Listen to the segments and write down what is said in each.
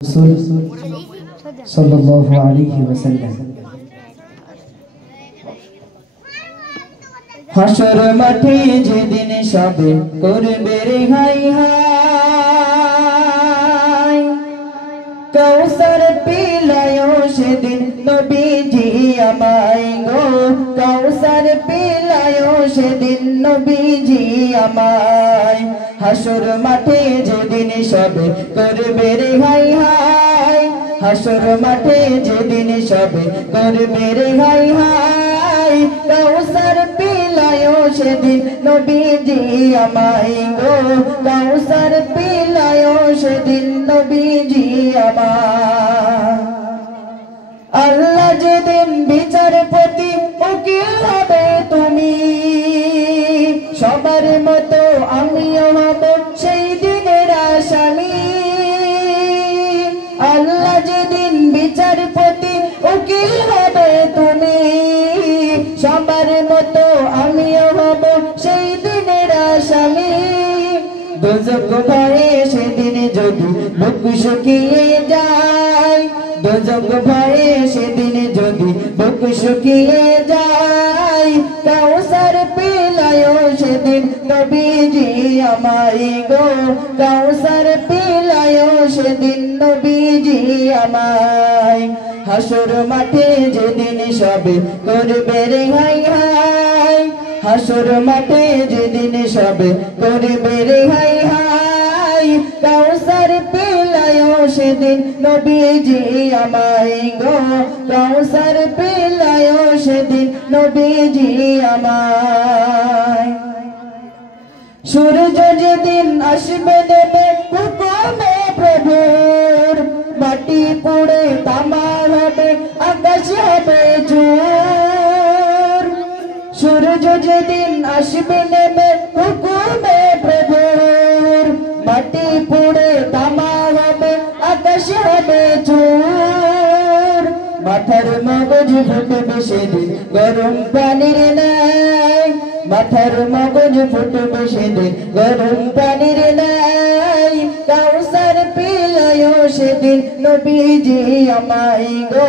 সাল্লাল্লাহু আলাইহি ওয়াসাল্লাম। হাসর মাঠে যেদিন সবে করবে রে হাই হাই, কাউসার পিলায় সেদিন নবীজি আমায় গো, কাউসার পিলায় সেদিন নবীজি আমায়। হাসর মাঠে যেদিন সবে করবে রে হাই হাই, হাসর মাঠে যেদিন সবে করবে রে হাই হাই, কাউসার পিলায় সেদিন নবীজি আমায় গো, কাউসার পিলায় সেদিন নবীজি আমায়। আল্লাহ যেদিন বিচারপতি উকিল হবে তুমি, সবার মতো আমিও হব সেই দিনের আসামি। আল্লাহ যেদিন বিচারপতি উকিল হবে তুমি, সবার মতো আমিও হব সেই দিনের আসামি। দোজখ ভয়ে সেদিন যদি বুক শুকিয়ে যায়, দোজখ ভয়ে সেদিন যদি বুক শুকিয়ে যায়, কাউসার পিলায় সেদিন নবীজি আমায় গো, কাউসার পিলায় সেদিন নবীজি আমায়। হাসর মাঠে যেদিন সবে করবে রে হাই হাই, হাসর মাঠে যেদিন সবে করবে রে হাই হাই, কাউসার পিলায় সেদিন নবীজি আমায় গো, কাউসার পিলায় সেদিন নবীজি আমায়। সূর্য যেদিন আসবে দেবে হুকুমে প্রভুর, মাটি পুড়ে তামা হবে আকাশ হবে চুর। সূর্য যেদিন আসবে নেবে হুকুমে প্রভুর, মাটি পুড়ে তামা হবে আকাশ হবে চুর। মাথার মগজ ফুটবে সেদিন গরম পানির ন্যায়, মাথার মগজ ফুটবে সেদিন গরম পানির ন্যায়, কাউসার পিলায় সেদিন নবীজি আমায় গো,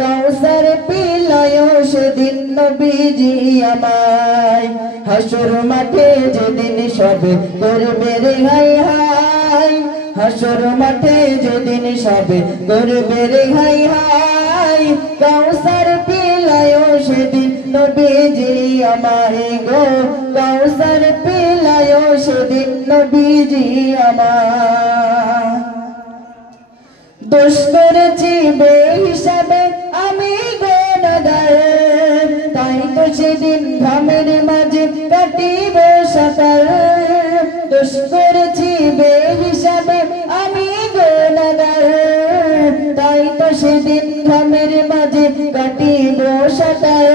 কাউসার পিলায় সেদিন নবীজি আমায়। হাসর মাঠে যেদিন সবে করবে রে হাই হাই, হাসর মাঠে যেদিন সবে করবে রে হাই হাই, কাউসার পিলায় সেদিন নবীজি আমায় গো, কাউসার পিলায় সেদিন নবীজি আমায়। দোষ করেছি বেহিসাবে আমি গুনাহগার, তাই তো সেদিন ঘামের মাঝে কাটিব সাঁতার। দোষ করেছি বেহিসাবে আমি গুনাহগার, তাই তো সেদিন ঘামের মাঝে কাটিব সাঁতার।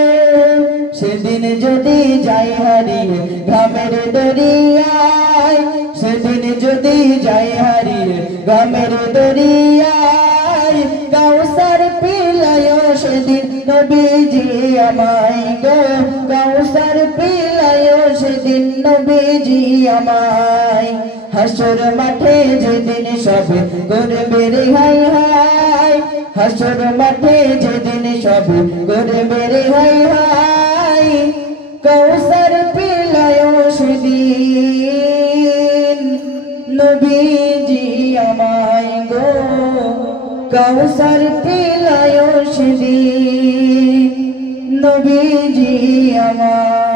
সেদিন যদি যাই হারিয়ে ঘামের দরিয়ায়, সেদিন যদি যাই হারিয়ে ঘামের দরিয়ায়, কাউসার পিলায় সেদিন নবীজি আমায় গো, কাউসার পিলায় সেদিন নবীজি আমায়। হাসর মাঠে যেদিন সবে করবে রে হাই হাই, হাসর মাঠে যেদিন সবে করবে রে হাই হাই, কাউসার পিলায় সেদিন নবীজি আমায় গো, কাউসার পিলায় সেদিন নবীজি আমায়।